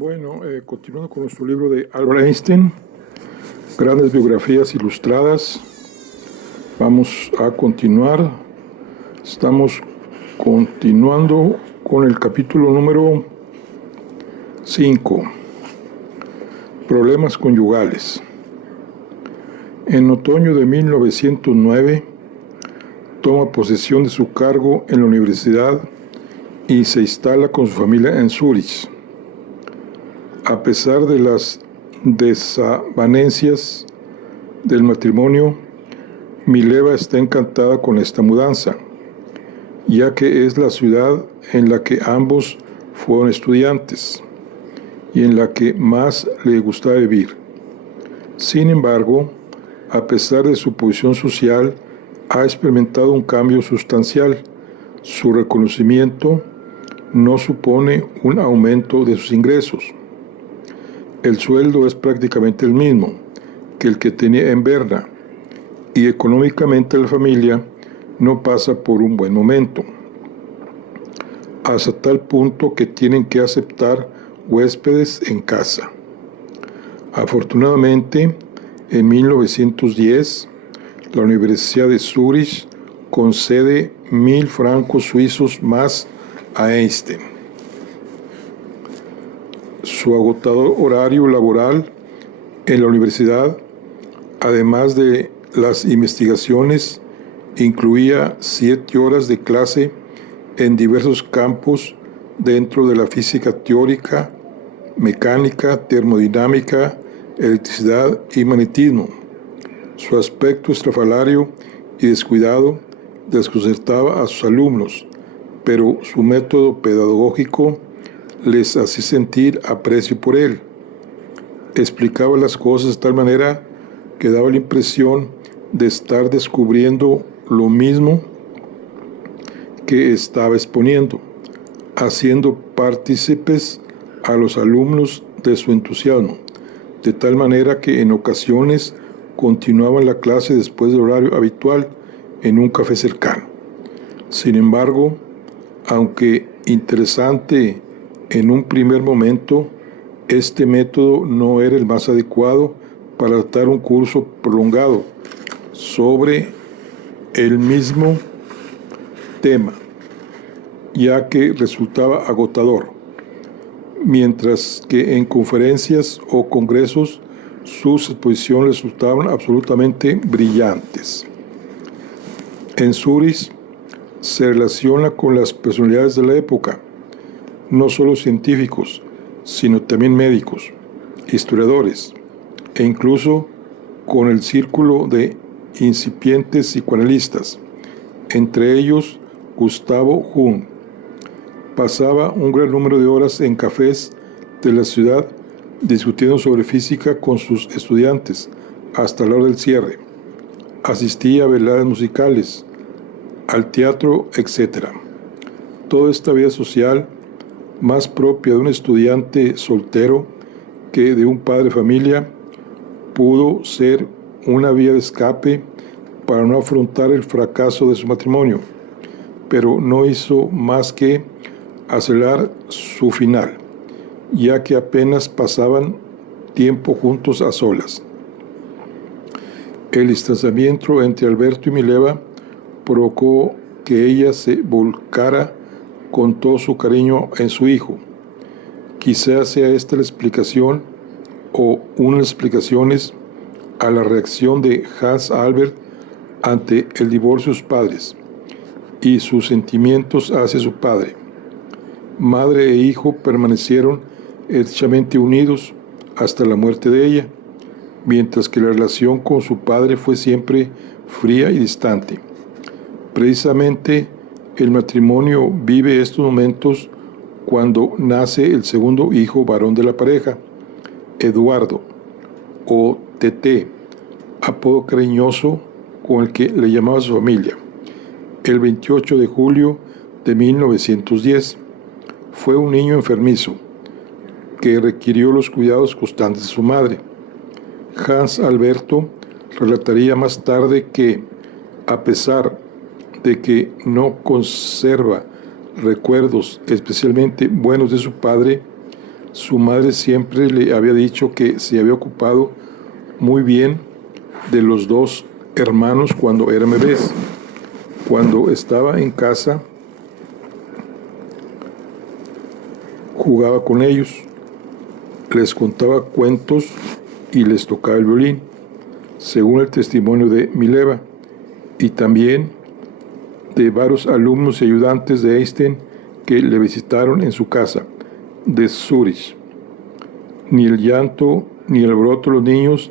Bueno, continuando con nuestro libro de Albert Einstein, Grandes Biografías Ilustradas, vamos a continuar. Estamos continuando con el capítulo número 5, Problemas conyugales. En otoño de 1909, toma posesión de su cargo en la universidad y se instala con su familia en Zúrich. A pesar de las desavenencias del matrimonio, Mileva está encantada con esta mudanza, ya que es la ciudad en la que ambos fueron estudiantes y en la que más le gustaba vivir. Sin embargo, a pesar de su posición social, ha experimentado un cambio sustancial. Su reconocimiento no supone un aumento de sus ingresos. El sueldo es prácticamente el mismo que el que tenía en Berna, y económicamente la familia no pasa por un buen momento, hasta tal punto que tienen que aceptar huéspedes en casa. Afortunadamente, en 1910, la Universidad de Zúrich concede 1.000 francos suizos más a Einstein. Su agotador horario laboral en la universidad, además de las investigaciones, incluía 7 horas de clase en diversos campos dentro de la física teórica, mecánica, termodinámica, electricidad y magnetismo. Su aspecto estrafalario y descuidado desconcertaba a sus alumnos, pero su método pedagógico les hacía sentir aprecio por él. Explicaba las cosas de tal manera que daba la impresión de estar descubriendo lo mismo que estaba exponiendo, haciendo partícipes a los alumnos de su entusiasmo, de tal manera que en ocasiones continuaban la clase después del horario habitual en un café cercano. Sin embargo, aunque interesante en un primer momento, este método no era el más adecuado para tratar un curso prolongado sobre el mismo tema, ya que resultaba agotador, mientras que en conferencias o congresos sus exposiciones resultaban absolutamente brillantes. En Zúrich se relaciona con las personalidades de la época, no solo científicos, sino también médicos, historiadores, e incluso con el círculo de incipientes psicoanalistas, entre ellos Gustavo Jung. Pasaba un gran número de horas en cafés de la ciudad discutiendo sobre física con sus estudiantes hasta la hora del cierre. Asistía a veladas musicales, al teatro, etc. Toda esta vida social, más propia de un estudiante soltero que de un padre de familia, pudo ser una vía de escape para no afrontar el fracaso de su matrimonio, pero no hizo más que acelerar su final, ya que apenas pasaban tiempo juntos a solas. El distanciamiento entre Alberto y Mileva provocó que ella se volcara con todo su cariño en su hijo. Quizás sea esta la explicación o unas explicaciones a la reacción de Hans Albert ante el divorcio de sus padres y sus sentimientos hacia su padre. Madre e hijo permanecieron estrechamente unidos hasta la muerte de ella, mientras que la relación con su padre fue siempre fría y distante. Precisamente el matrimonio vive estos momentos cuando nace el segundo hijo varón de la pareja, Eduardo, o Tete, apodo cariñoso con el que le llamaba su familia, el 28 de julio de 1910. Fue un niño enfermizo que requirió los cuidados constantes de su madre. Hans Alberto relataría más tarde que, a pesar de que no conserva recuerdos especialmente buenos de su padre, Su madre siempre le había dicho que se había ocupado muy bien de los dos hermanos cuando eran bebés. Cuando estaba en casa, jugaba con ellos, les contaba cuentos y les tocaba el violín, según el testimonio de Mileva, y también de varios alumnos y ayudantes de Einstein que le visitaron en su casa de Zúrich. Ni el llanto ni el broto de los niños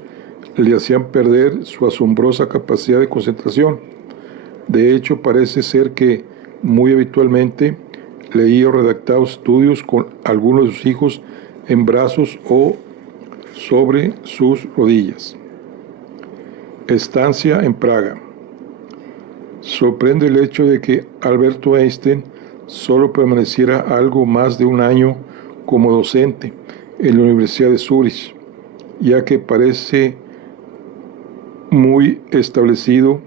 le hacían perder su asombrosa capacidad de concentración. De hecho, parece ser que muy habitualmente leía o redactaba estudios con algunos de sus hijos en brazos o sobre sus rodillas. Estancia en Praga. Sorprende el hecho de que Alberto Einstein solo permaneciera algo más de un año como docente en la Universidad de Zúrich, ya que parece muy establecido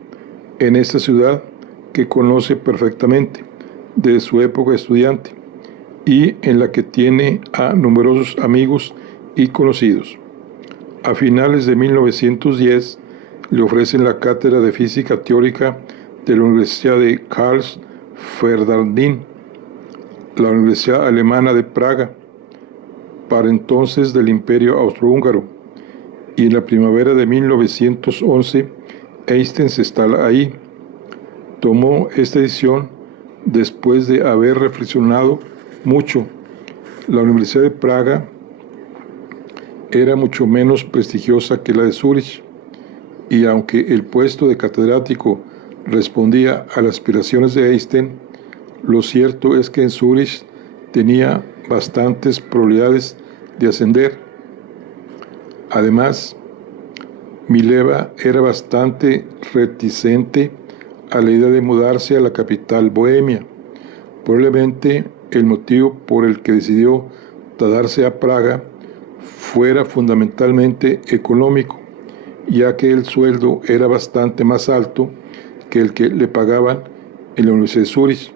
en esta ciudad que conoce perfectamente de su época de estudiante y en la que tiene a numerosos amigos y conocidos. A finales de 1910 le ofrecen la cátedra de física teórica de la Universidad de Karl Ferdinand, la Universidad Alemana de Praga, para entonces del Imperio Austrohúngaro, y en la primavera de 1911 Einstein se instala ahí. Tomó esta decisión después de haber reflexionado mucho. La Universidad de Praga era mucho menos prestigiosa que la de Zúrich, y aunque el puesto de catedrático respondía a las aspiraciones de Einstein, lo cierto es que en Zúrich tenía bastantes probabilidades de ascender. Además, Mileva era bastante reticente a la idea de mudarse a la capital bohemia. Probablemente el motivo por el que decidió trasladarse a Praga fuera fundamentalmente económico, ya que el sueldo era bastante más alto que el que le pagaban en la Universidad de Zúrich,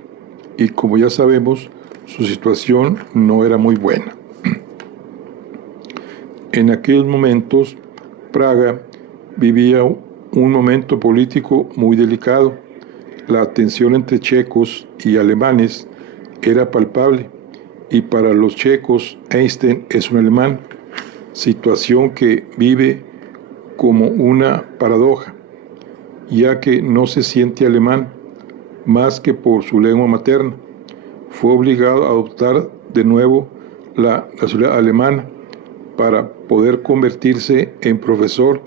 y como ya sabemos, su situación no era muy buena. En aquellos momentos, Praga vivía un momento político muy delicado. La tensión entre checos y alemanes era palpable, y para los checos Einstein es un alemán, situación que vive como una paradoja, ya que no se siente alemán más que por su lengua materna. Fue obligado a adoptar de nuevo la nacionalidad alemana para poder convertirse en profesor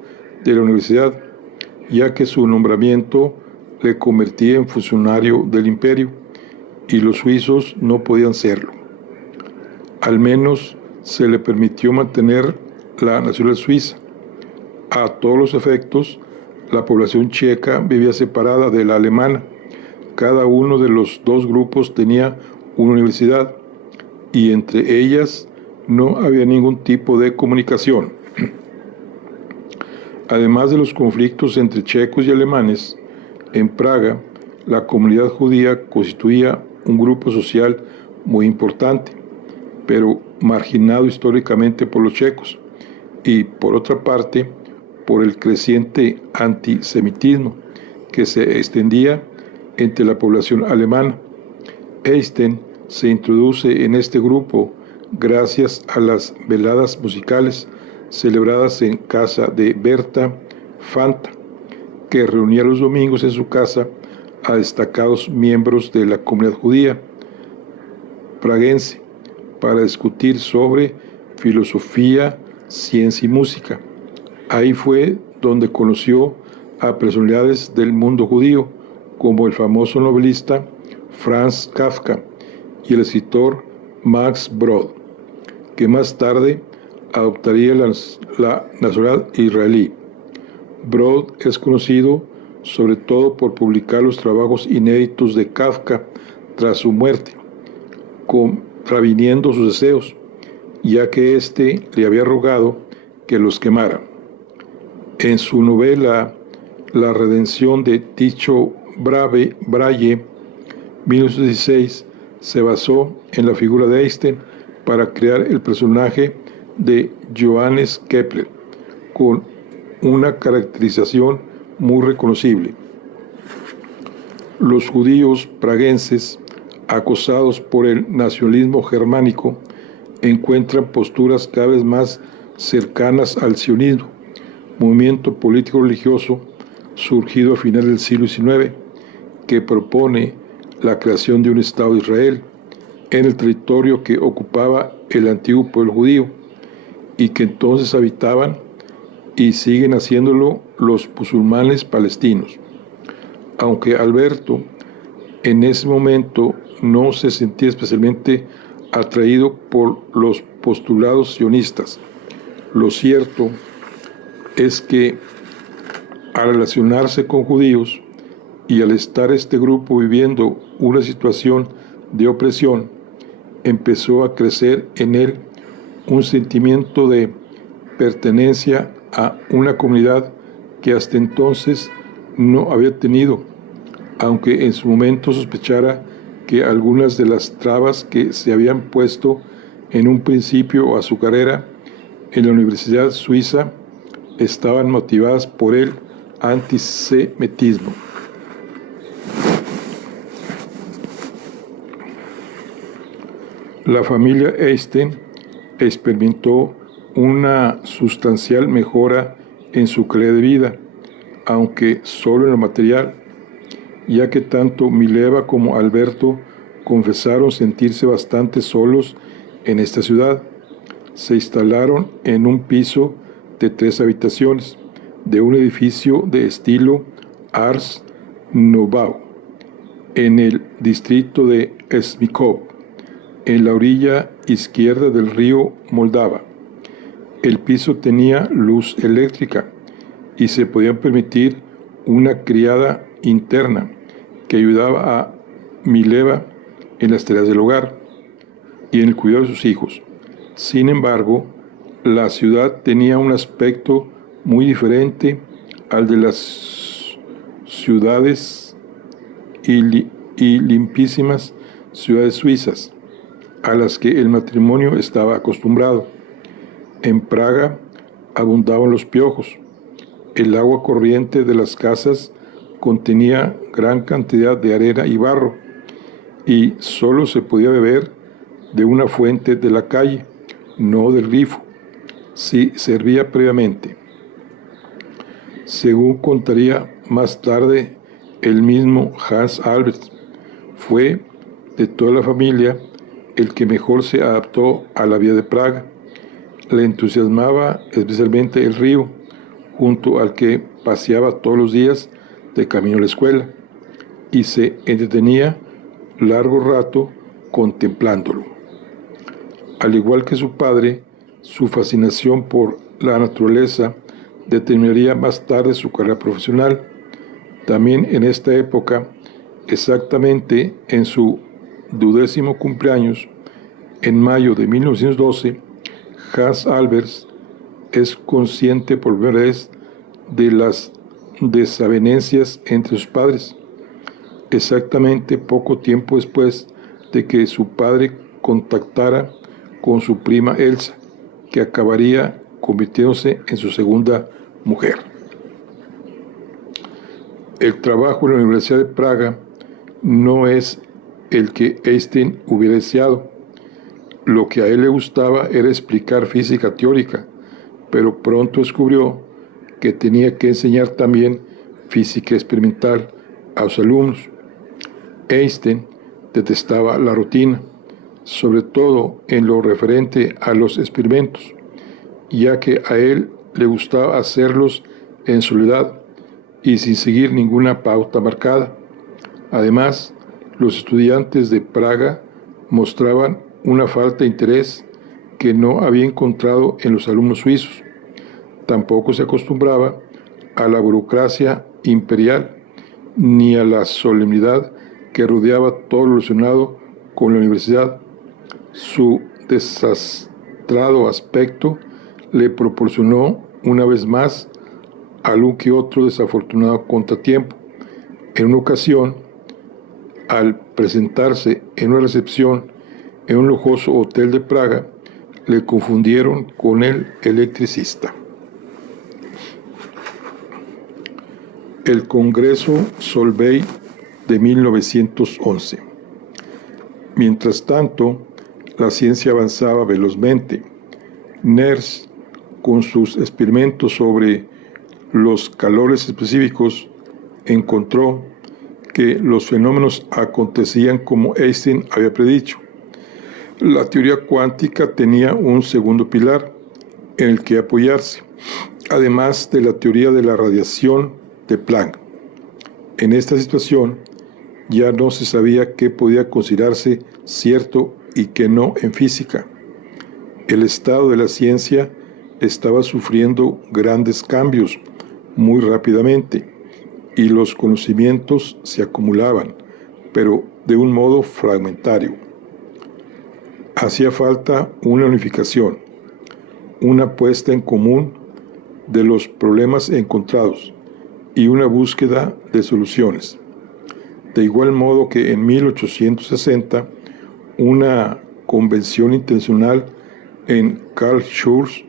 de la universidad, ya que su nombramiento le convertía en funcionario del imperio y los suizos no podían serlo. Al menos se le permitió mantener la nacionalidad suiza. A todos los efectos, la población checa vivía separada de la alemana. Cada uno de los dos grupos tenía una universidad y entre ellas no había ningún tipo de comunicación. Además de los conflictos entre checos y alemanes, en Praga la comunidad judía constituía un grupo social muy importante, pero marginado históricamente por los checos, y por otra parte por el creciente antisemitismo que se extendía entre la población alemana. Einstein se introduce en este grupo gracias a las veladas musicales celebradas en casa de Berta Fanta, que reunía los domingos en su casa a destacados miembros de la comunidad judía praguense para discutir sobre filosofía, ciencia y música. Ahí fue donde conoció a personalidades del mundo judío, como el famoso novelista Franz Kafka y el escritor Max Brod, que más tarde adoptaría la nacionalidad israelí. Brod es conocido sobre todo por publicar los trabajos inéditos de Kafka tras su muerte, contraviniendo sus deseos, ya que éste le había rogado que los quemara. En su novela La redención de Tycho Brahe, 1916, se basó en la figura de Einstein para crear el personaje de Johannes Kepler, con una caracterización muy reconocible. Los judíos praguenses, acosados por el nacionalismo germánico, encuentran posturas cada vez más cercanas al sionismo, movimiento político-religioso surgido a finales del siglo XIX, que propone la creación de un Estado de Israel en el territorio que ocupaba el antiguo pueblo judío y que entonces habitaban y siguen haciéndolo los musulmanes palestinos. Aunque Alberto en ese momento no se sentía especialmente atraído por los postulados sionistas, lo cierto es que al relacionarse con judíos y al estar este grupo viviendo una situación de opresión, empezó a crecer en él un sentimiento de pertenencia a una comunidad que hasta entonces no había tenido, aunque en su momento sospechara que algunas de las trabas que se habían puesto en un principio a su carrera en la Universidad Suiza estaban motivadas por el antisemitismo. La familia Einstein experimentó una sustancial mejora en su calidad de vida, aunque solo en lo material, ya que tanto Mileva como Alberto confesaron sentirse bastante solos en esta ciudad. Se instalaron en un piso de 3 habitaciones de un edificio de estilo Ars Nouveau en el distrito de Smíchov, en la orilla izquierda del río Moldava. El piso tenía luz eléctrica y se podía permitir una criada interna que ayudaba a Mileva en las tareas del hogar y en el cuidado de sus hijos. Sin embargo, la ciudad tenía un aspecto muy diferente al de las ciudades y limpísimas ciudades suizas a las que el matrimonio estaba acostumbrado. En Praga abundaban los piojos. El agua corriente de las casas contenía gran cantidad de arena y barro, y solo se podía beber de una fuente de la calle, no del grifo, si servía previamente. Según contaría más tarde el mismo Hans Albert, fue de toda la familia el que mejor se adaptó a la vida de Praga. Le entusiasmaba especialmente el río, junto al que paseaba todos los días de camino a la escuela, y se entretenía largo rato contemplándolo. Al igual que su padre, su fascinación por la naturaleza determinaría más tarde su carrera profesional. También en esta época, exactamente en su 12º cumpleaños, en mayo de 1912, Hans Albers es consciente por primera vez de las desavenencias entre sus padres, exactamente poco tiempo después de que su padre contactara con su prima Elsa, que acabaría convirtiéndose en su segunda mujer. El trabajo en la Universidad de Praga no es el que Einstein hubiera deseado. Lo que a él le gustaba era explicar física teórica, pero pronto descubrió que tenía que enseñar también física experimental a sus alumnos. Einstein detestaba la rutina, sobre todo en lo referente a los experimentos, ya que a él le gustaba hacerlos en soledad y sin seguir ninguna pauta marcada. Además, los estudiantes de Praga mostraban una falta de interés que no había encontrado en los alumnos suizos. Tampoco se acostumbraba a la burocracia imperial ni a la solemnidad que rodeaba todo lo relacionado con la universidad. Su desastrado aspecto le proporcionó una vez más algún que otro desafortunado contratiempo. En una ocasión, al presentarse en una recepción en un lujoso hotel de Praga, le confundieron con el electricista. El Congreso Solvay de 1911. Mientras tanto, la ciencia avanzaba velozmente. Nernst, con sus experimentos sobre los calores específicos, encontró que los fenómenos acontecían como Einstein había predicho. La teoría cuántica tenía un segundo pilar en el que apoyarse, además de la teoría de la radiación de Planck. En esta situación, ya no se sabía qué podía considerarse cierto y qué no en física. El estado de la ciencia estaba sufriendo grandes cambios muy rápidamente y los conocimientos se acumulaban, pero de un modo fragmentario. Hacía falta una unificación, una puesta en común de los problemas encontrados y una búsqueda de soluciones. De igual modo que en 1860, una convención internacional en Karlsruhe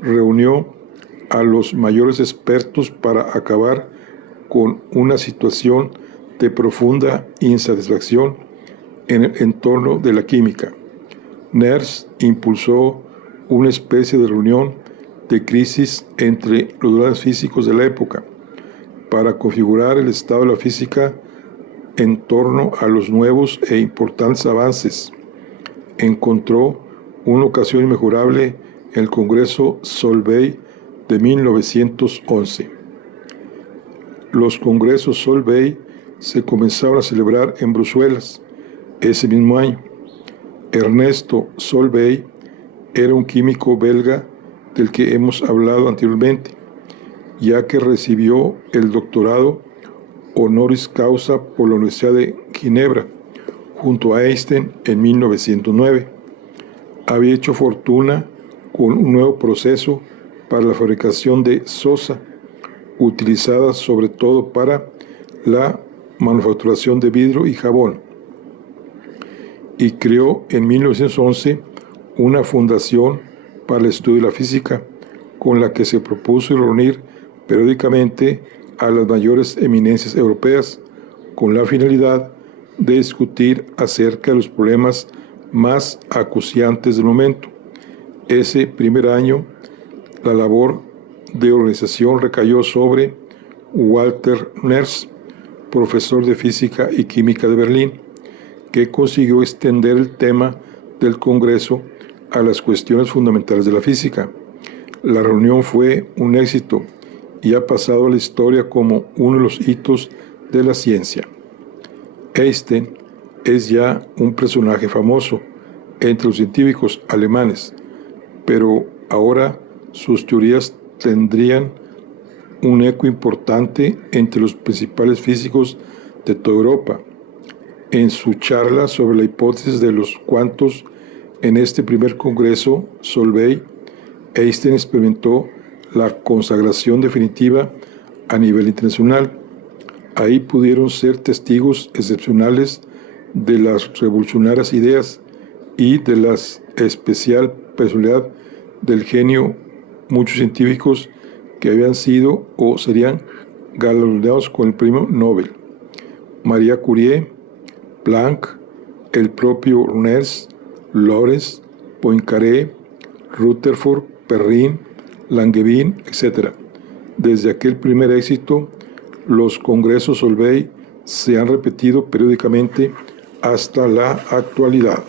reunió a los mayores expertos para acabar con una situación de profunda insatisfacción en el entorno de la química. Nernst impulsó una especie de reunión de crisis entre los grandes físicos de la época para configurar el estado de la física en torno a los nuevos e importantes avances. Encontró una ocasión inmejorable en el Congreso Solvay de 1911. Los congresos Solvay se comenzaron a celebrar en Bruselas ese mismo año. Ernesto Solvay era un químico belga del que hemos hablado anteriormente, ya que recibió el doctorado honoris causa por la Universidad de Ginebra, junto a Einstein en 1909. Había hecho fortuna con un nuevo proceso para la fabricación de sosa, utilizada sobre todo para la manufacturación de vidrio y jabón, y creó en 1911 una fundación para el estudio de la física, con la que se propuso reunir periódicamente a las mayores eminencias europeas, con la finalidad de discutir acerca de los problemas más acuciantes del momento. Ese primer año, la labor de organización recayó sobre Walter Nernst, profesor de física y química de Berlín, que consiguió extender el tema del Congreso a las cuestiones fundamentales de la física. La reunión fue un éxito y ha pasado a la historia como uno de los hitos de la ciencia. Einstein es ya un personaje famoso entre los científicos alemanes, pero ahora sus teorías tendrían un eco importante entre los principales físicos de toda Europa. En su charla sobre la hipótesis de los cuantos en este primer congreso Solvay, Einstein experimentó la consagración definitiva a nivel internacional. Ahí pudieron ser testigos excepcionales de las revolucionarias ideas y de la especial personalidad del genio muchos científicos que habían sido o serían galardonados con el premio Nobel: Marie Curie, Planck, el propio Nernst, Lorentz, Poincaré, Rutherford, Perrin, Langevin, etc. Desde aquel primer éxito, los congresos Solvay se han repetido periódicamente hasta la actualidad.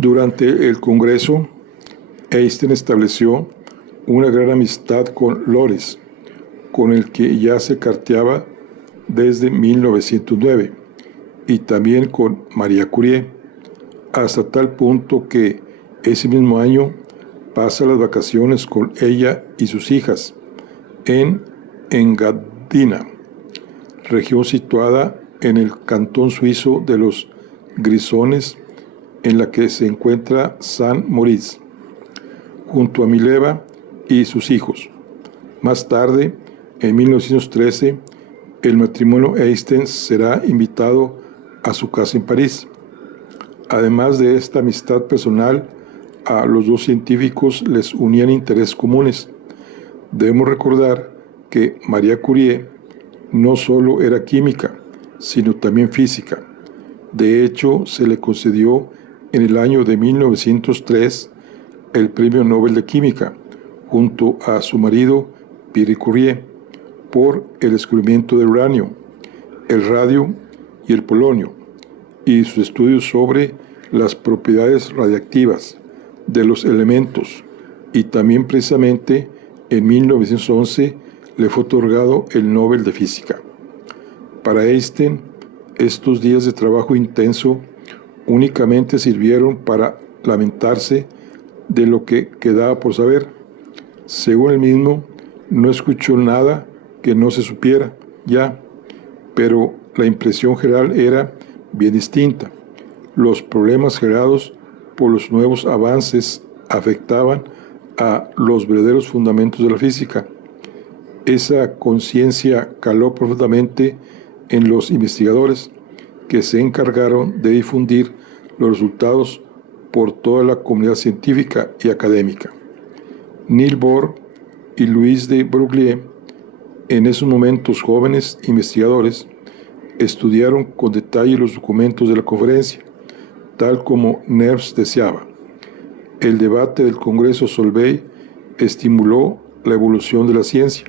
Durante el congreso, Einstein estableció una gran amistad con Lorentz, con el que ya se carteaba desde 1909, y también con Marie Curie, hasta tal punto que ese mismo año pasa las vacaciones con ella y sus hijas en Engadina, región situada en el cantón suizo de los Grisones, en la que se encuentra Saint Moritz, junto a Mileva y sus hijos. Más tarde En 1913, el matrimonio Einstein será invitado a su casa en París. Además de esta amistad personal, a los dos científicos les unían intereses comunes. Debemos recordar que Marie Curie no solo era química, sino también física. De hecho, se le concedió en el año de 1903 el Premio Nobel de Química, junto a su marido Pierre Curie, por el descubrimiento del uranio, el radio y el polonio, y sus estudios sobre las propiedades radiactivas de los elementos, y también precisamente en 1911 le fue otorgado el Nobel de Física. Para Einstein, estos días de trabajo intenso únicamente sirvieron para lamentarse de lo que quedaba por saber. Según él mismo, no escuchó nada que no se supiera ya, pero la impresión general era bien distinta. Los problemas generados por los nuevos avances afectaban a los verdaderos fundamentos de la física. Esa conciencia caló profundamente en los investigadores que se encargaron de difundir los resultados por toda la comunidad científica y académica. Niels Bohr y Louis de Broglie, en esos momentos jóvenes investigadores, estudiaron con detalle los documentos de la conferencia, tal como Neves deseaba. El debate del Congreso Solvay estimuló la evolución de la ciencia,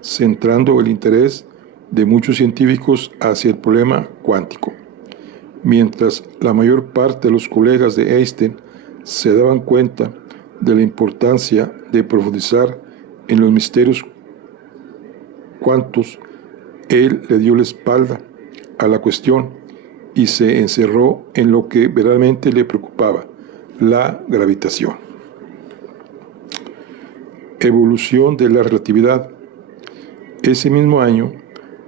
centrando el interés de muchos científicos hacia el problema cuántico. Mientras la mayor parte de los colegas de Einstein se daban cuenta de la importancia de profundizar en los misterios cuánticos, él le dio la espalda a la cuestión y se encerró en lo que verdaderamente le preocupaba, la gravitación. Evolución de la relatividad. Ese mismo año,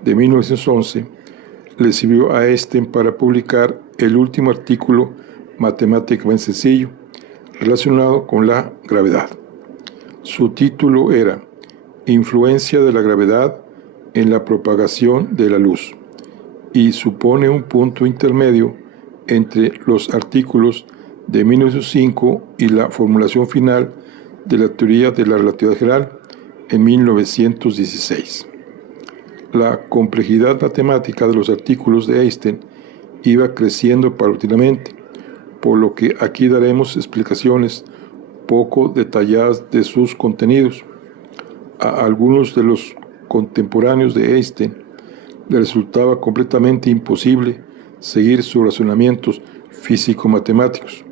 de 1911, le sirvió a Einstein para publicar el último artículo matemáticamente sencillo relacionado con la gravedad. Su título era Influencia de la gravedad en la propagación de la luz, y supone un punto intermedio entre los artículos de 1905 y la formulación final de la teoría de la relatividad general en 1916. La complejidad matemática de los artículos de Einstein iba creciendo paulatinamente, por lo que aquí daremos explicaciones poco detalladas de sus contenidos. A algunos de los contemporáneos de Einstein le resultaba completamente imposible seguir sus razonamientos físico-matemáticos.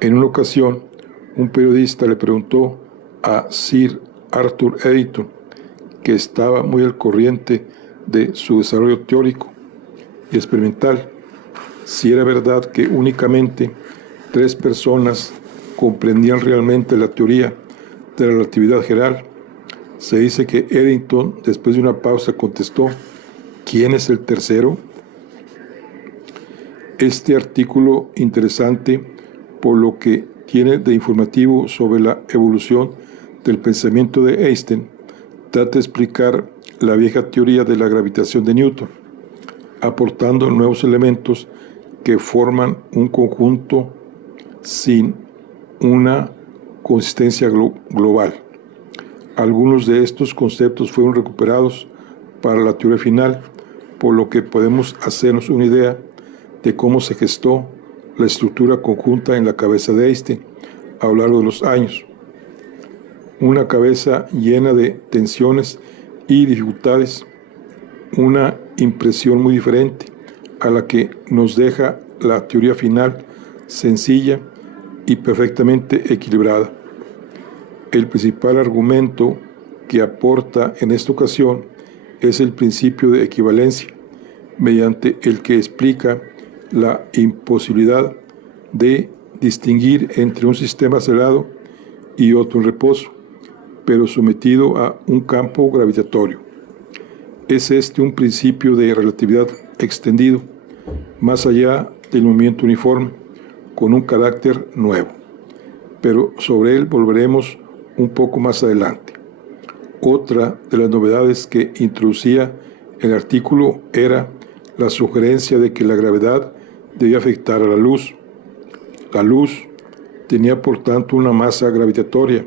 En una ocasión, un periodista le preguntó a Sir Arthur Eddington, que estaba muy al corriente de su desarrollo teórico y experimental, si era verdad que únicamente 3 personas comprendían realmente la teoría de la relatividad general. Se dice que Eddington, después de una pausa, contestó: ¿quién es el tercero? Este artículo interesante, por lo que tiene de informativo sobre la evolución del pensamiento de Einstein, trata de explicar la vieja teoría de la gravitación de Newton, aportando nuevos elementos que forman un conjunto sin una consistencia global. Algunos de estos conceptos fueron recuperados para la teoría final, por lo que podemos hacernos una idea de cómo se gestó la estructura conjunta en la cabeza de Einstein a lo largo de los años. Una cabeza llena de tensiones y dificultades, una impresión muy diferente a la que nos deja la teoría final, sencilla y perfectamente equilibrada. El principal argumento que aporta en esta ocasión es el principio de equivalencia, mediante el que explica la imposibilidad de distinguir entre un sistema acelerado y otro en reposo, pero sometido a un campo gravitatorio. Es este un principio de relatividad extendido, más allá del movimiento uniforme, con un carácter nuevo, pero sobre él volveremos un poco más adelante. Otra de las novedades que introducía el artículo era la sugerencia de que la gravedad debía afectar a la luz. La luz tenía por tanto una masa gravitatoria.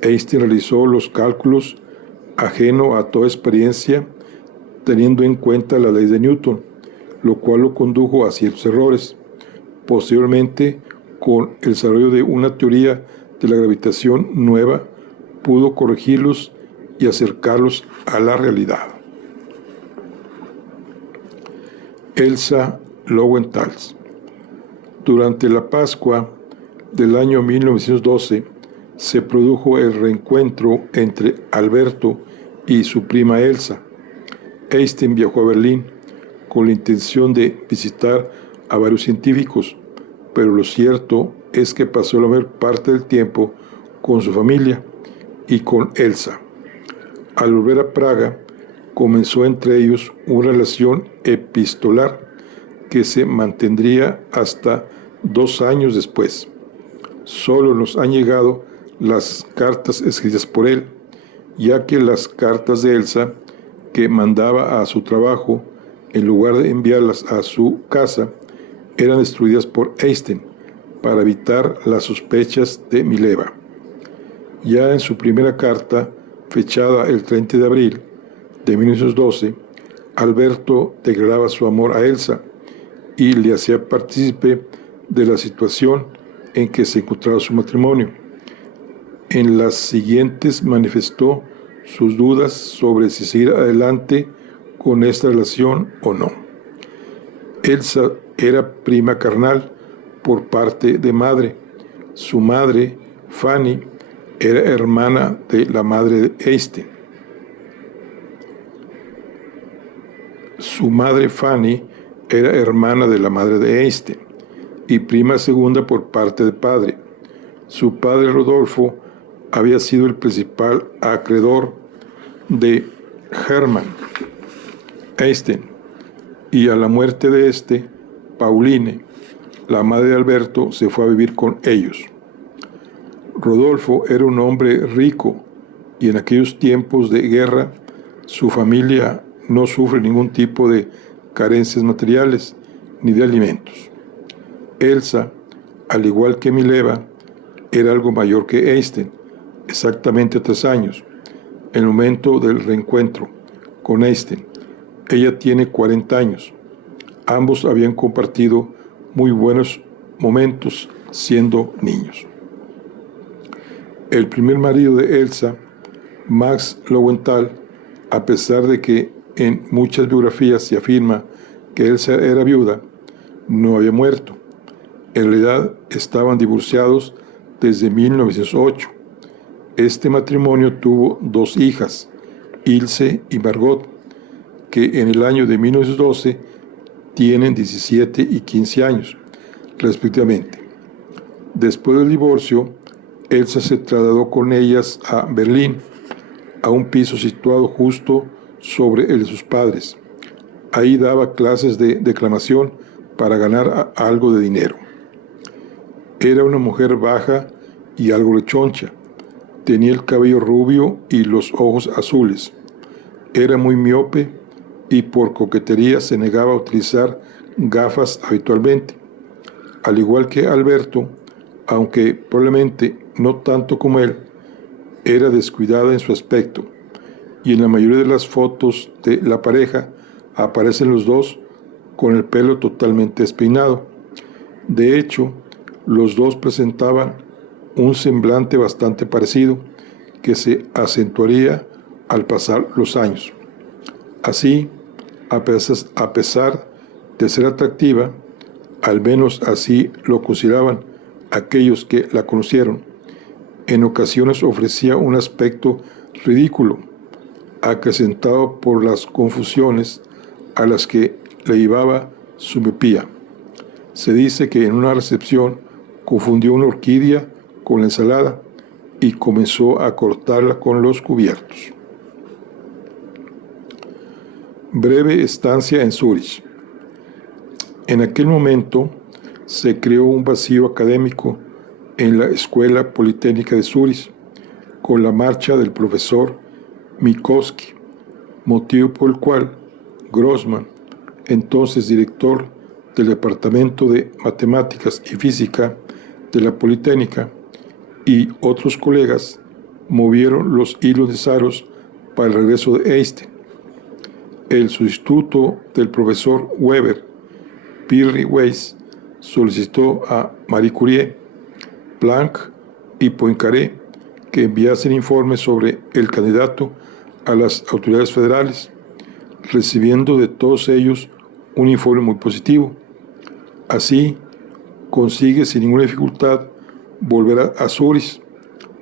Einstein realizó los cálculos ajeno a toda experiencia, teniendo en cuenta la ley de Newton, lo cual lo condujo a ciertos errores. Posteriormente, con el desarrollo de una teoría de la gravitación nueva, pudo corregirlos y acercarlos a la realidad. Elsa Lowenthal. Durante la Pascua del año 1912 se produjo el reencuentro entre Alberto y su prima Elsa. Einstein viajó a Berlín con la intención de visitar a varios científicos, pero lo cierto es que pasó la mayor parte del tiempo con su familia y con Elsa. Al volver a Praga, comenzó entre ellos una relación epistolar que se mantendría hasta 2 años después. Solo nos han llegado las cartas escritas por él, ya que las cartas de Elsa, que mandaba a su trabajo, en lugar de enviarlas a su casa, eran destruidas por Einstein para evitar las sospechas de Mileva. Ya en su primera carta, fechada el 30 de abril de 1912, Alberto declaraba su amor a Elsa y le hacía partícipe de la situación en que se encontraba su matrimonio. En las siguientes manifestó sus dudas sobre si seguir adelante con esta relación o no. Elsa era prima carnal por parte de madre. Su madre, Fanny, era hermana de la madre de Einstein. Su madre, Fanny, era hermana de la madre de Einstein y prima segunda por parte de padre. Su padre, Rodolfo, había sido el principal acreedor de Hermann Einstein, y a la muerte de este, Pauline, la madre de Alberto, se fue a vivir con ellos. Rodolfo era un hombre rico y en aquellos tiempos de guerra su familia no sufre ningún tipo de carencias materiales ni de alimentos. Elsa, al igual que Mileva, era algo mayor que Einstein, exactamente 3 años, en el momento del reencuentro con Einstein. Ella tiene 40 años. Ambos habían compartido muy buenos momentos siendo niños. El primer marido de Elsa, Max Lowenthal, a pesar de que en muchas biografías se afirma que Elsa era viuda, no había muerto. En realidad estaban divorciados desde 1908. Este matrimonio tuvo 2 hijas, Ilse y Margot, que en el año de 1912 tienen 17 y 15 años, respectivamente. Después del divorcio, Elsa se trasladó con ellas a Berlín, a un piso situado justo sobre el de sus padres. Ahí daba clases de declamación para ganar algo de dinero. Era una mujer baja y algo rechoncha. Tenía el cabello rubio y los ojos azules. Era muy miope y por coquetería se negaba a utilizar gafas habitualmente. Al igual que Alberto, aunque probablemente no tanto como él, era descuidada en su aspecto, y en la mayoría de las fotos de la pareja aparecen los dos con el pelo totalmente despeinado. De hecho, los dos presentaban un semblante bastante parecido que se acentuaría al pasar los años. Así, a pesar de ser atractiva, al menos así lo consideraban aquellos que la conocieron, en ocasiones ofrecía un aspecto ridículo, acrecentado por las confusiones a las que le llevaba su miopía. Se dice que en una recepción confundió una orquídea con la ensalada y comenzó a cortarla con los cubiertos. Breve estancia en Zúrich. En aquel momento se creó un vacío académico en la Escuela Politécnica de Zúrich con la marcha del profesor Minkowski, motivo por el cual Grossman, entonces director del Departamento de Matemáticas y Física de la Politécnica, y otros colegas movieron los hilos necesarios para el regreso de Einstein. El sustituto del profesor Weber, Pirry Weiss, solicitó a Marie Curie, Planck y Poincaré que enviasen informes sobre el candidato a las autoridades federales, recibiendo de todos ellos un informe muy positivo. Así, consigue sin ninguna dificultad volver a Zúrich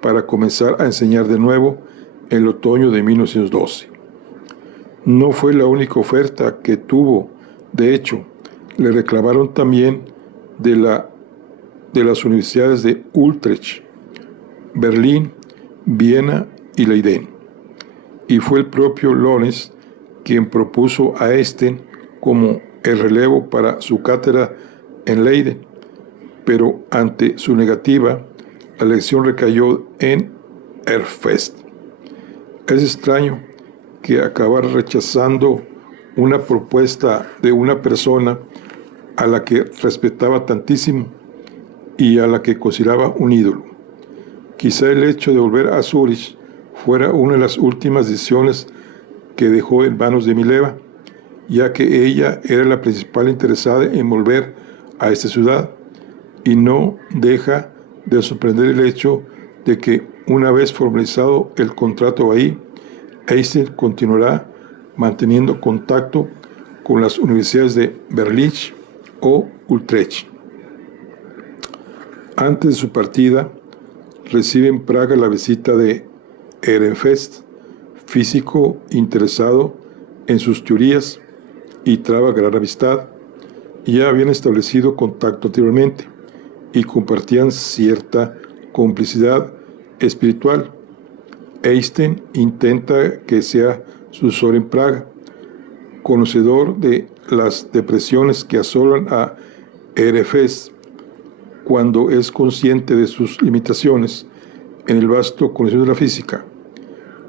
para comenzar a enseñar de nuevo en el otoño de 1912. No fue la única oferta que tuvo. De hecho, le reclamaron también de las universidades de Utrecht, Berlín, Viena y Leiden. Y fue el propio Lorenz quien propuso a Einstein como el relevo para su cátedra en Leiden, pero ante su negativa, la elección recayó en Erfest. Es extraño que acabara rechazando una propuesta de una persona a la que respetaba tantísimo y a la que consideraba un ídolo. Quizá el hecho de volver a Zúrich fuera una de las últimas decisiones que dejó en manos de Mileva, ya que ella era la principal interesada en volver a esta ciudad, y no deja de sorprender el hecho de que una vez formalizado el contrato ahí, Einstein continuará manteniendo contacto con las universidades de Berlín o Utrecht. Antes de su partida, recibe en Praga la visita de Ehrenfest, físico interesado en sus teorías, y traba gran amistad. Ya habían establecido contacto anteriormente y compartían cierta complicidad espiritual. Einstein intenta que sea su sucesor en Praga. Conocedor de las depresiones que asolan a Ehrenfest, cuando es consciente de sus limitaciones en el vasto conocimiento de la física,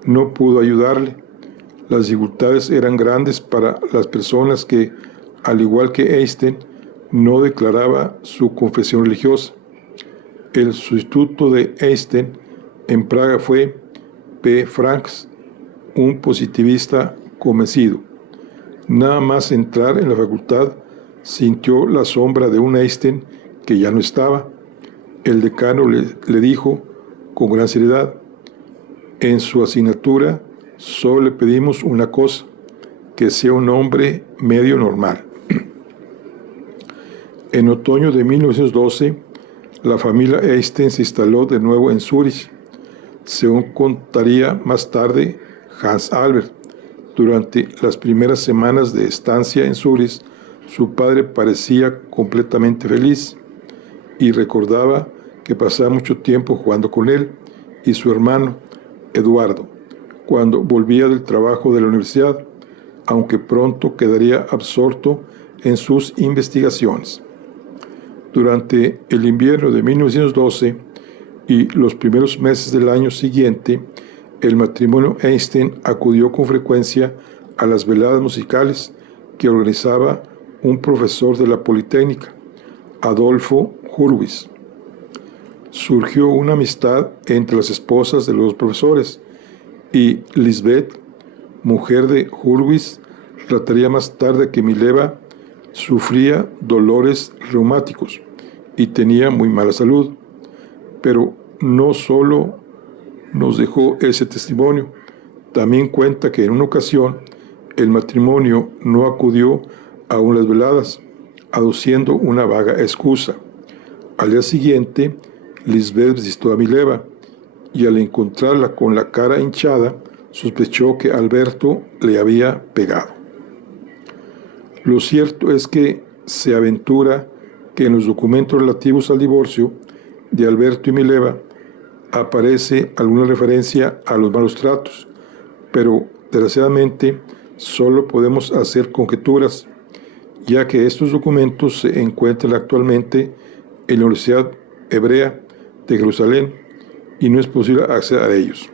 no pudo ayudarle. Las dificultades eran grandes para las personas que, al igual que Einstein, no declaraba su confesión religiosa. El sustituto de Einstein en Praga fue P. Franks, un positivista convencido. Nada más entrar en la facultad, sintió la sombra de un Einstein que ya no estaba. El decano le dijo con gran seriedad: en su asignatura solo le pedimos una cosa, que sea un hombre medio normal. En otoño de 1912, la familia Einstein se instaló de nuevo en Zúrich. Según contaría más tarde Hans Albert, durante las primeras semanas de estancia en Zúrich, su padre parecía completamente feliz y recordaba que pasaba mucho tiempo jugando con él y su hermano Eduardo cuando volvía del trabajo de la universidad, aunque pronto quedaría absorto en sus investigaciones. Durante el invierno de 1912 y los primeros meses del año siguiente, el matrimonio Einstein acudió con frecuencia a las veladas musicales que organizaba un profesor de la Politécnica, Adolfo Hurwitz. Surgió una amistad entre las esposas de los profesores, y Lisbeth, mujer de Hurwitz, relataría más tarde que Mileva sufría dolores reumáticos y tenía muy mala salud. Pero no solo nos dejó ese testimonio, también cuenta que en una ocasión el matrimonio no acudió a unas veladas, aduciendo una vaga excusa. Al día siguiente, Lisbeth visitó a Mileva y al encontrarla con la cara hinchada, sospechó que Alberto le había pegado. Lo cierto es que se aventura que en los documentos relativos al divorcio de Alberto y Mileva aparece alguna referencia a los malos tratos, pero desgraciadamente solo podemos hacer conjeturas, ya que estos documentos se encuentran actualmente en la Universidad Hebrea de Jerusalén y no es posible acceder a ellos.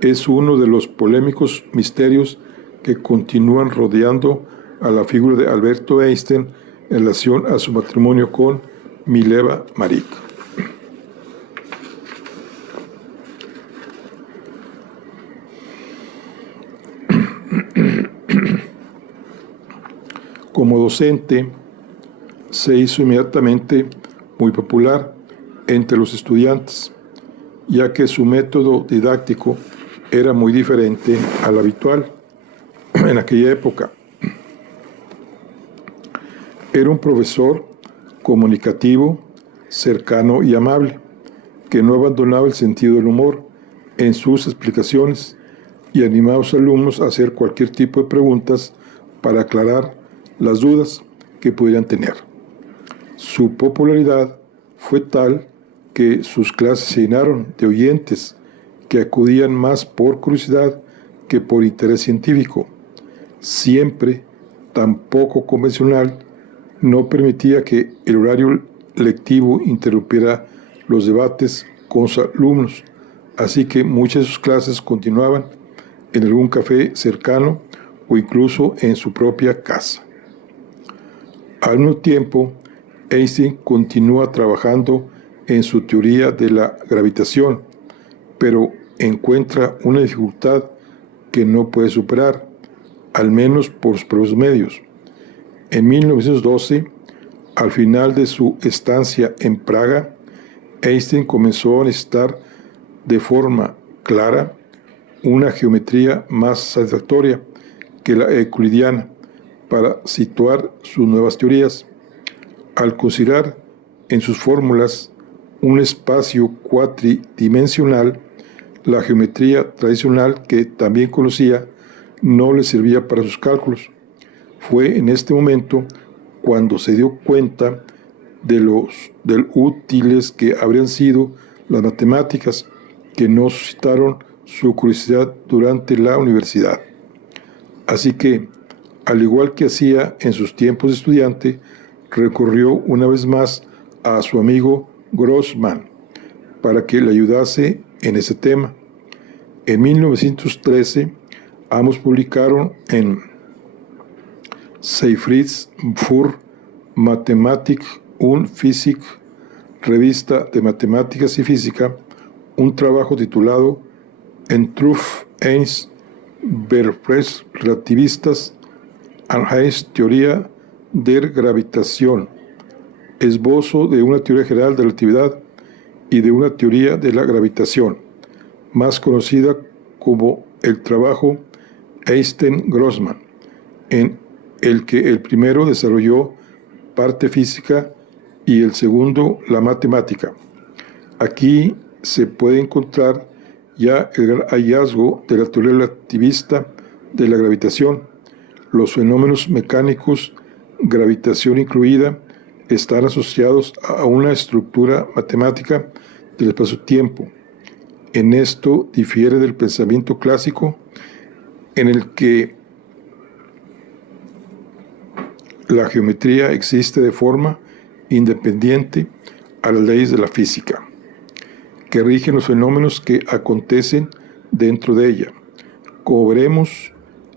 es uno de los polémicos misterios que continúan rodeando a la figura de Alberto Einstein en relación a su matrimonio con Mileva Maric. Como docente, se hizo inmediatamente muy popular entre los estudiantes, ya que su método didáctico era muy diferente al habitual en aquella época. Era un profesor comunicativo, cercano y amable, que no abandonaba el sentido del humor en sus explicaciones y animaba a los alumnos a hacer cualquier tipo de preguntas para aclarar las dudas que pudieran tener. Su popularidad fue tal que sus clases se llenaron de oyentes que acudían más por curiosidad que por interés científico. Siempre tan poco convencional, no permitía que el horario lectivo interrumpiera los debates con sus alumnos, así que muchas de sus clases continuaban en algún café cercano o incluso en su propia casa. Al mismo tiempo, Einstein continúa trabajando en su teoría de la gravitación, pero encuentra una dificultad que no puede superar, al menos por sus propios medios. En 1912, al final de su estancia en Praga, Einstein comenzó a necesitar de forma clara una geometría más satisfactoria que la euclidiana para situar sus nuevas teorías. Al considerar en sus fórmulas un espacio cuatridimensional, la geometría tradicional que también conocía no le servía para sus cálculos. Fue en este momento cuando se dio cuenta de útiles que habrían sido las matemáticas, que no suscitaron su curiosidad durante la universidad. Así que, al igual que hacía en sus tiempos de estudiante, recurrió una vez más a su amigo Grossman para que le ayudase en ese tema. En 1913, ambos publicaron en Zeitschrift für Mathematik und Physik, revista de matemáticas y física, un trabajo titulado Entwurf eines Relativistas Anhängertheorie der Gravitation, esbozo de una teoría general de la relatividad y de una teoría de la gravitación, más conocida como el trabajo Einstein-Grossman, en el que el primero desarrolló parte física y el segundo la matemática. Aquí se puede encontrar ya el gran hallazgo de la teoría relativista de la gravitación. Los fenómenos mecánicos, gravitación incluida, están asociados a una estructura matemática del espacio-tiempo. En esto difiere del pensamiento clásico, en el que la geometría existe de forma independiente a las leyes de la física, que rigen los fenómenos que acontecen dentro de ella. Como veremos,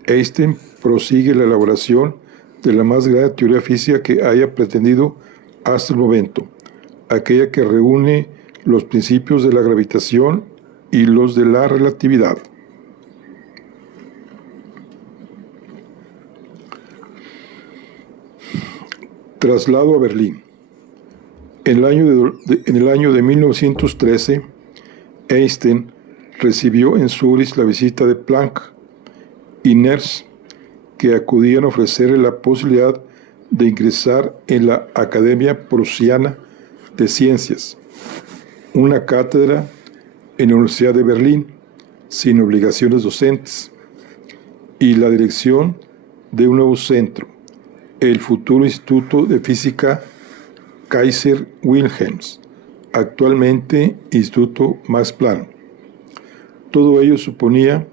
Einstein prosigue la elaboración de la más grande teoría física que haya pretendido hasta el momento, aquella que reúne los principios de la gravitación y los de la relatividad. Traslado a Berlín. En el año de 1913, Einstein recibió en Zúrich la visita de Planck y Nernst, que acudían a ofrecerle la posibilidad de ingresar en la Academia Prusiana de Ciencias, una cátedra en la Universidad de Berlín, sin obligaciones docentes, y la dirección de un nuevo centro, el futuro Instituto de Física Kaiser Wilhelm, actualmente Instituto Max Planck. Todo ello suponía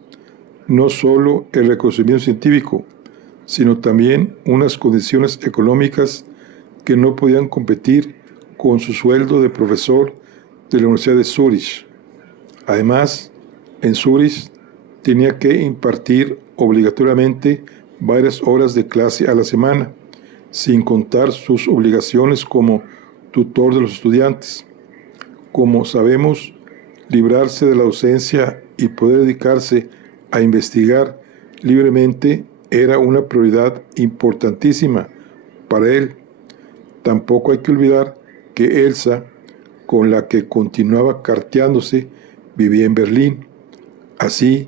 no solo el reconocimiento científico, sino también unas condiciones económicas que no podían competir con su sueldo de profesor de la Universidad de Zúrich. Además, en Zúrich tenía que impartir obligatoriamente varias horas de clase a la semana, sin contar sus obligaciones como tutor de los estudiantes. Como sabemos, librarse de la docencia y poder dedicarse a investigar libremente era una prioridad importantísima para él. Tampoco hay que olvidar que Elsa, con la que continuaba carteándose, vivía en Berlín. Así,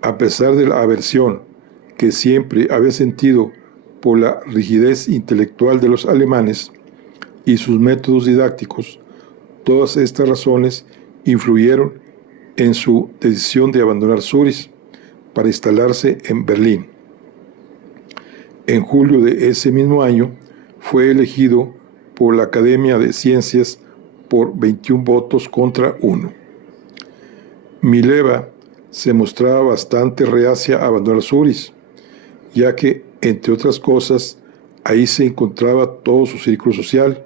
a pesar de la aversión que siempre había sentido por la rigidez intelectual de los alemanes y sus métodos didácticos, todas estas razones influyeron en su decisión de abandonar Zúrich para instalarse en Berlín. En julio de ese mismo año fue elegido por la Academia de Ciencias por 21 votos contra 1. Mileva se mostraba bastante reacia a abandonar Zúrich, ya que, entre otras cosas, ahí se encontraba todo su círculo social.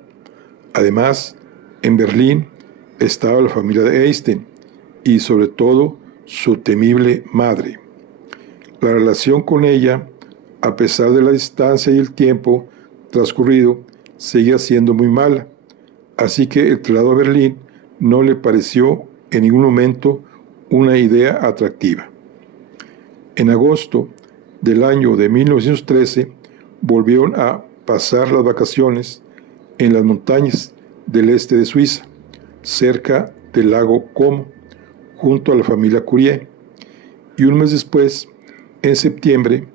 Además, en Berlín estaba la familia de Einstein y, sobre todo, su temible madre. La relación con ella, a pesar de la distancia y el tiempo transcurrido, seguía siendo muy mala, así que el traslado a Berlín no le pareció en ningún momento una idea atractiva. En agosto del año de 1913 volvieron a pasar las vacaciones en las montañas del este de Suiza, cerca del lago Como, junto a la familia Curie, y un mes después, en septiembre,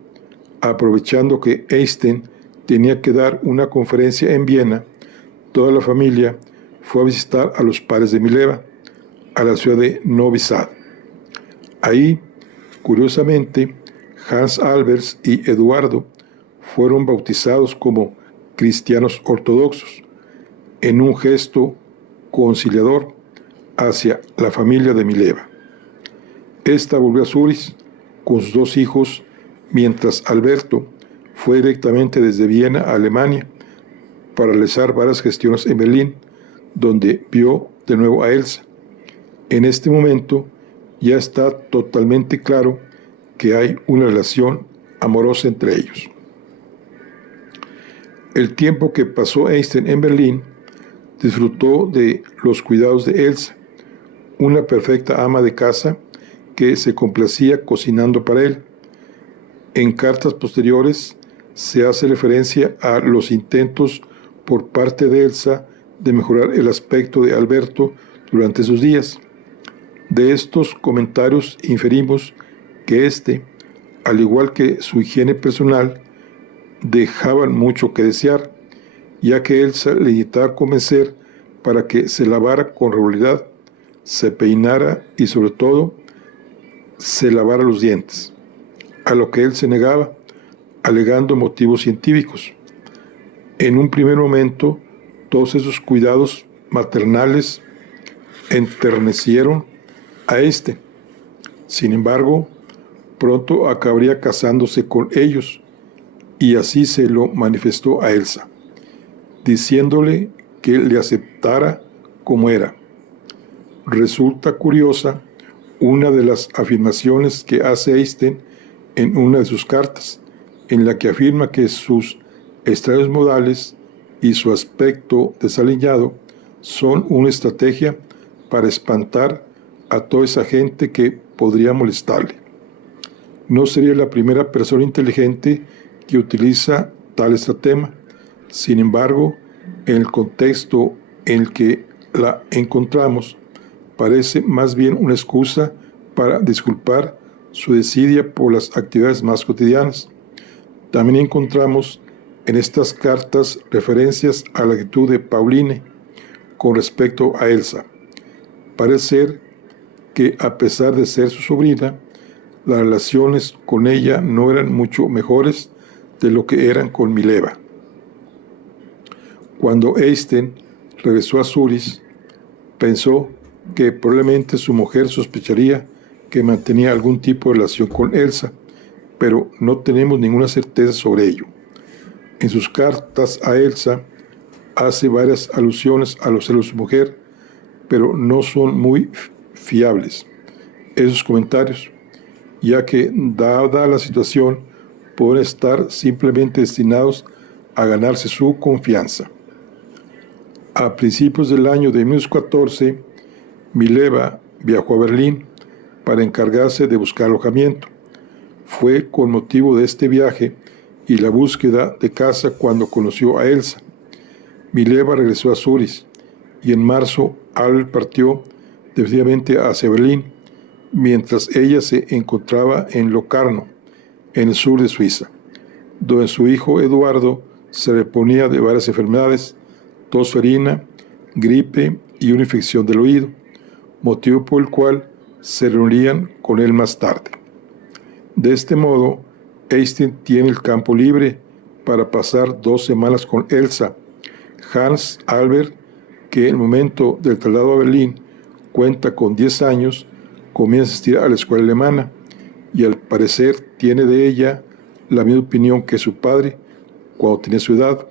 aprovechando que Einstein tenía que dar una conferencia en Viena, toda la familia fue a visitar a los padres de Mileva, a la ciudad de Novi Sad. Ahí, curiosamente, Hans Albers y Eduardo fueron bautizados como cristianos ortodoxos, en un gesto conciliador hacia la familia de Mileva. Esta volvió a Zúrich con sus 2 hijos, mientras Alberto fue directamente desde Viena a Alemania para realizar varias gestiones en Berlín, donde vio de nuevo a Elsa. En este momento ya está totalmente claro que hay una relación amorosa entre ellos. El tiempo que pasó Einstein en Berlín disfrutó de los cuidados de Elsa, una perfecta ama de casa que se complacía cocinando para él. En cartas posteriores se hace referencia a los intentos por parte de Elsa de mejorar el aspecto de Alberto durante sus días. De estos comentarios inferimos que éste, al igual que su higiene personal, dejaban mucho que desear, ya que Elsa le intentaba convencer para que se lavara con regularidad, se peinara y, sobre todo, se lavara los dientes, a lo que él se negaba, alegando motivos científicos. En un primer momento, todos esos cuidados maternales enternecieron a este. Sin embargo, pronto acabaría casándose con ellos, y así se lo manifestó a Elsa, diciéndole que le aceptara como era. Resulta curiosa una de las afirmaciones que hace Einstein en una de sus cartas, en la que afirma que sus extraños modales y su aspecto desaliñado son una estrategia para espantar a toda esa gente que podría molestarle. No sería la primera persona inteligente que utiliza tal estratema. Sin embargo, en el contexto en el que la encontramos, parece más bien una excusa para disculpar su desidia por las actividades más cotidianas. También encontramos en estas cartas referencias a la actitud de Pauline con respecto a Elsa. Parece ser que, a pesar de ser su sobrina, las relaciones con ella no eran mucho mejores de lo que eran con Mileva. Cuando Einstein regresó a Zúrich, pensó que probablemente su mujer sospecharía que mantenía algún tipo de relación con Elsa, pero no tenemos ninguna certeza sobre ello. En sus cartas a Elsa hace varias alusiones a los celos de su mujer, pero no son muy fiables esos comentarios, ya que, dada la situación, pueden estar simplemente destinados a ganarse su confianza. A principios del año de 1914, Mileva viajó a Berlín para encargarse de buscar alojamiento. Fue con motivo de este viaje y la búsqueda de casa cuando conoció a Elsa. Mileva regresó a Zúrich y en marzo Albert partió definitivamente hacia Berlín, mientras ella se encontraba en Locarno, en el sur de Suiza, donde su hijo Eduardo se reponía de varias enfermedades, tos ferina, gripe y una infección del oído, motivo por el cual se reunirían con él más tarde. De este modo, Eystein tiene el campo libre para pasar 2 semanas con Elsa. Hans Albert, que en el momento del traslado a Berlín cuenta con 10 años, comienza a asistir a la escuela alemana y al parecer tiene de ella la misma opinión que su padre cuando tenía su edad.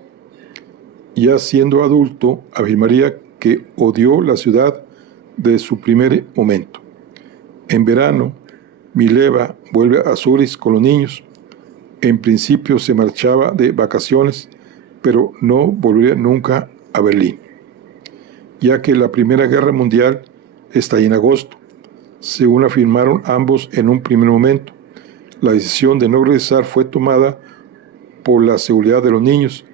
Ya siendo adulto, afirmaría que odió la ciudad desde su primer momento. En verano, Mileva vuelve a Zúrich con los niños. En principio se marchaba de vacaciones, pero no volvería nunca a Berlín, ya que la Primera Guerra Mundial está ahí en agosto, según afirmaron ambos en un primer momento. La decisión de no regresar fue tomada por la seguridad de los niños,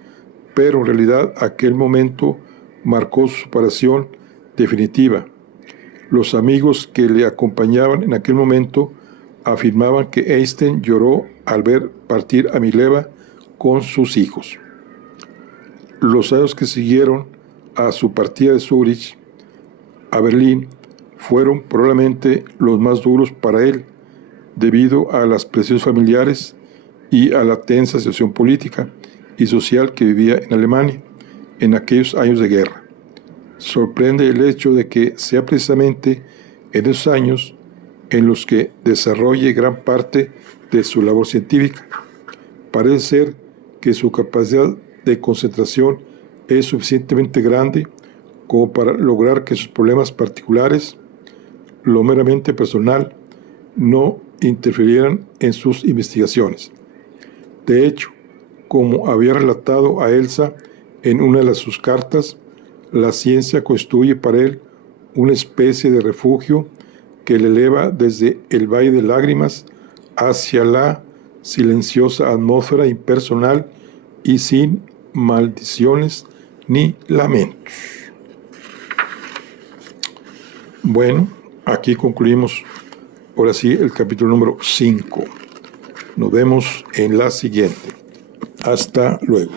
pero en realidad aquel momento marcó su separación definitiva. Los amigos que le acompañaban en aquel momento afirmaban que Eystein lloró al ver partir a Mileva con sus hijos. Los años que siguieron a su partida de Zúrich a Berlín fueron probablemente los más duros para él, debido a las presiones familiares y a la tensa situación política y social que vivía en Alemania en aquellos años de guerra. Sorprende el hecho de que sea precisamente en esos años en los que desarrolle gran parte de su labor científica. Parece ser que su capacidad de concentración es suficientemente grande como para lograr que sus problemas particulares, lo meramente personal, no interfirieran en sus investigaciones. De hecho, como había relatado a Elsa en una de sus cartas, la ciencia constituye para él una especie de refugio que le eleva desde el valle de lágrimas hacia la silenciosa atmósfera impersonal y sin maldiciones ni lamentos. Bueno, aquí concluimos ahora sí el capítulo número 5. Nos vemos en la siguiente. Hasta luego.